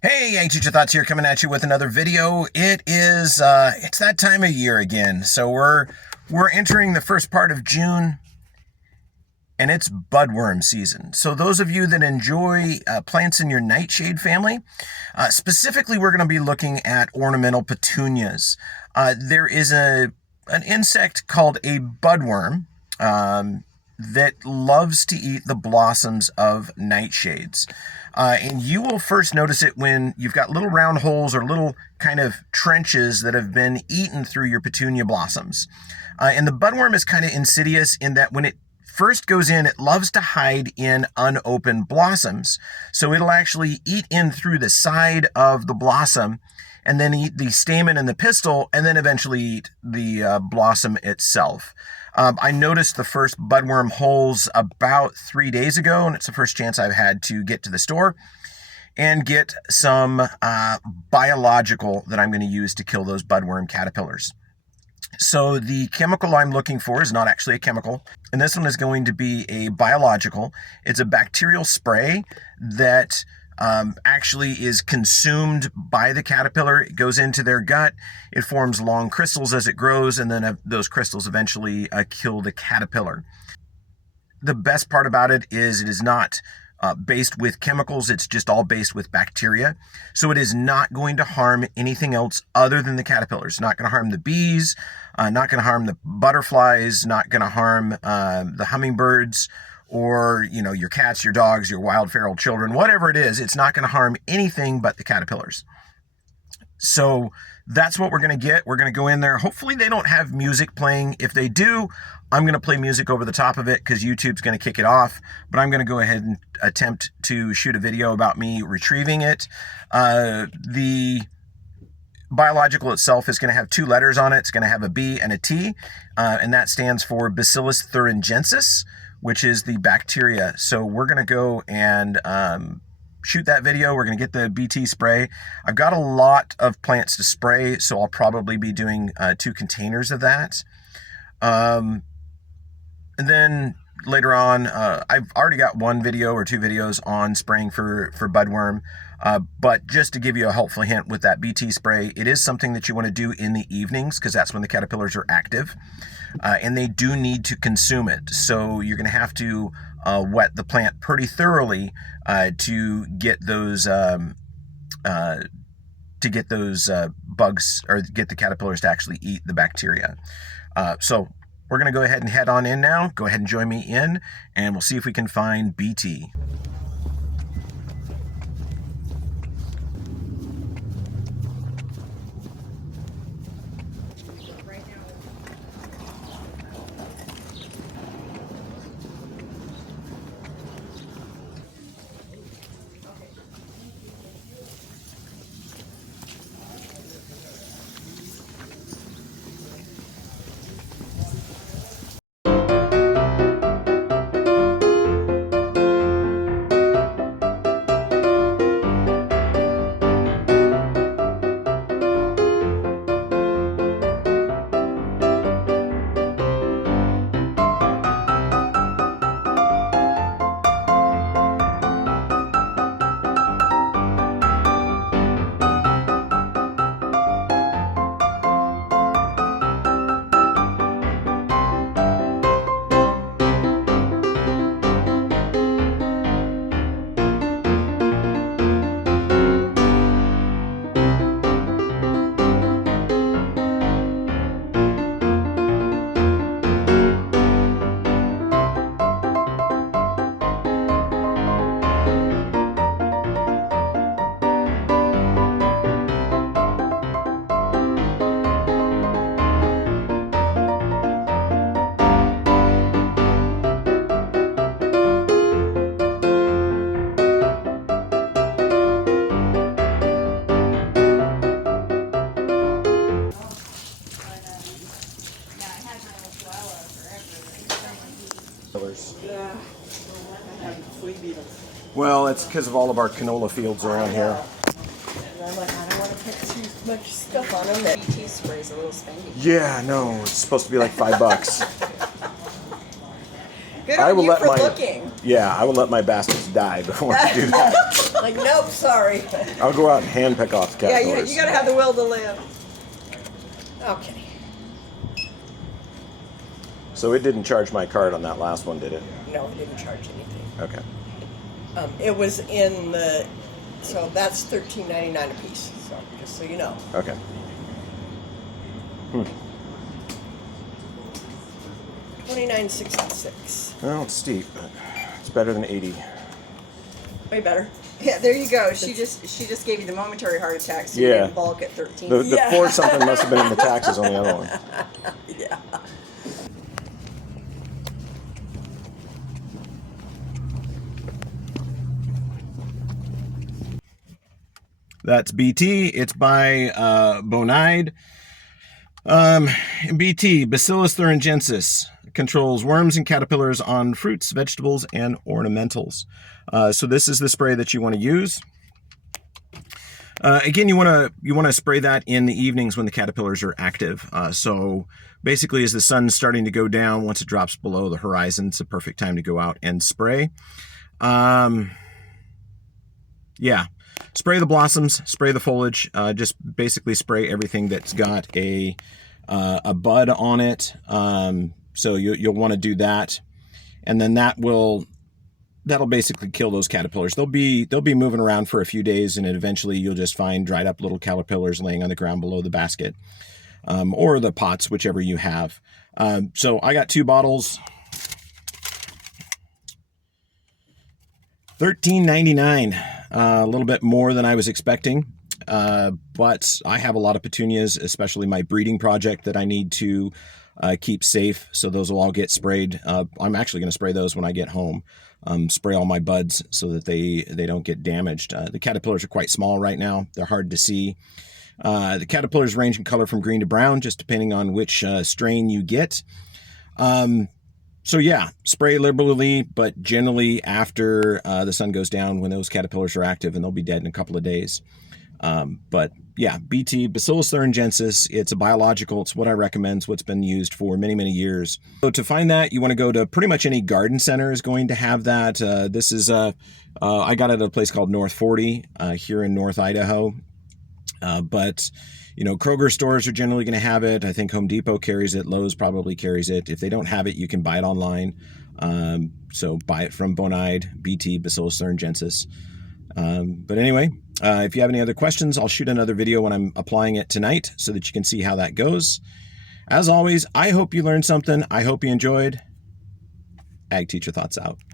Hey, Young Teacher Thoughts here, coming at you with another video. It's that time of year again. So we're entering the first part of June, and it's budworm season. So those of you that enjoy plants in your nightshade family, specifically, we're going to be looking at ornamental petunias. There is an insect called a budworm that loves to eat the blossoms of nightshades. And you will first notice it when you've got little round holes or little kind of trenches that have been eaten through your petunia blossoms. And the budworm is kind of insidious in that when it first goes in, it loves to hide in unopened blossoms. So it'll actually eat in through the side of the blossom and then eat the stamen and the pistil, and then eventually eat the blossom itself. I noticed the first budworm holes about 3 days ago, and it's the first chance I've had to get to the store and get some biological that I'm going to use to kill those budworm caterpillars. So the chemical I'm looking for is not actually a chemical, and this one is going to be a biological. It's a bacterial spray that actually is consumed by the caterpillar. It goes into their gut, it forms long crystals as it grows, and then those crystals eventually kill the caterpillar. The best part about it is not based with chemicals. It's just all based with bacteria. So it is not going to harm anything else other than the caterpillars. Not going to harm the bees, not going to harm the butterflies, not going to harm the hummingbirds, or, your cats, your dogs, your wild feral children, whatever it is. It's not going to harm anything but the caterpillars. So that's what we're going to get. We're going to go in there. Hopefully they don't have music playing. If they do, I'm going to play music over the top of it because YouTube's going to kick it off. But I'm going to go ahead and attempt to shoot a video about me retrieving it. The biological itself is going to have two letters on it. It's going to have a B and a T, and that stands for Bacillus thuringiensis, which is the bacteria. So we're going to go and shoot that video. We're going to get the BT spray. I've got a lot of plants to spray, so I'll probably be doing 2 containers of that. And then later on, I've already got 1 video or 2 videos on spraying for budworm. But just to give you a helpful hint with that BT spray, it is something that you want to do in the evenings because that's when the caterpillars are active. And they do need to consume it. So you're going to have to wet the plant pretty thoroughly to get those bugs, or get the caterpillars to actually eat the bacteria. So we're going to go ahead and head on in now. Go ahead and join me in, and we'll see if we can find BT. Yeah, I have flea beetles. Well, it's because of all of our canola fields around here. And I'm like, I don't want to put too much stuff on them. That BT spray is a little spanky. Yeah, no, it's supposed to be like $5. Good I on will you let for my looking. yeah, I will let my baskets die before I do that. Like, nope, sorry. I'll go out and hand pick off the Yeah, caterpillars. you gotta have the will to live. Okay. So it didn't charge my card on that last one, did it? No, it didn't charge anything. Okay. It was in the, so that's $13.99 a piece. So just so you know. Okay. $29.66. Well, it's steep, but it's better than 80. Way better. Yeah, there you go. She just gave you the momentary heart attack, so you Yeah. didn't bulk at 13. The 4 something must have been in the taxes on the other one. Yeah. That's BT. It's by Bonide. BT, Bacillus thuringiensis, controls worms and caterpillars on fruits, vegetables, and ornamentals. So this is the spray that you want to use. Again, you want to spray that in the evenings when the caterpillars are active. So basically, as the sun's starting to go down, once it drops below the horizon, it's a perfect time to go out and spray. Yeah. Spray the blossoms, spray the foliage, just basically spray everything that's got a bud on it. So you'll want to do that, and then that'll basically kill those caterpillars. They'll be moving around for a few days, and eventually you'll just find dried up little caterpillars laying on the ground below the basket, or the pots, whichever you have. So I got 2 bottles. $13.99, a little bit more than I was expecting, but I have a lot of petunias, especially my breeding project, that I need to keep safe, so those will all get sprayed. I'm actually going to spray those when I get home, spray all my buds so that they don't get damaged. The caterpillars are quite small right now. They're hard to see. The caterpillars range in color from green to brown, just depending on which strain you get. So yeah, spray liberally, but generally after the sun goes down, when those caterpillars are active, and they'll be dead in a couple of days. But yeah, BT, Bacillus thuringiensis, it's a biological. It's what I recommend. It's what's been used for many, many years. So to find that, you want to go to pretty much any garden center is going to have that. This is, I got it at a place called North 40 here in North Idaho. But you know, Kroger stores are generally going to have it. I think Home Depot carries it. Lowe's probably carries it. If they don't have it, you can buy it online. So buy it from Bonide, BT, Bacillus thuringiensis. But anyway, if you have any other questions, I'll shoot another video when I'm applying it tonight so that you can see how that goes. As always, I hope you learned something. I hope you enjoyed. Ag Teacher Thoughts out.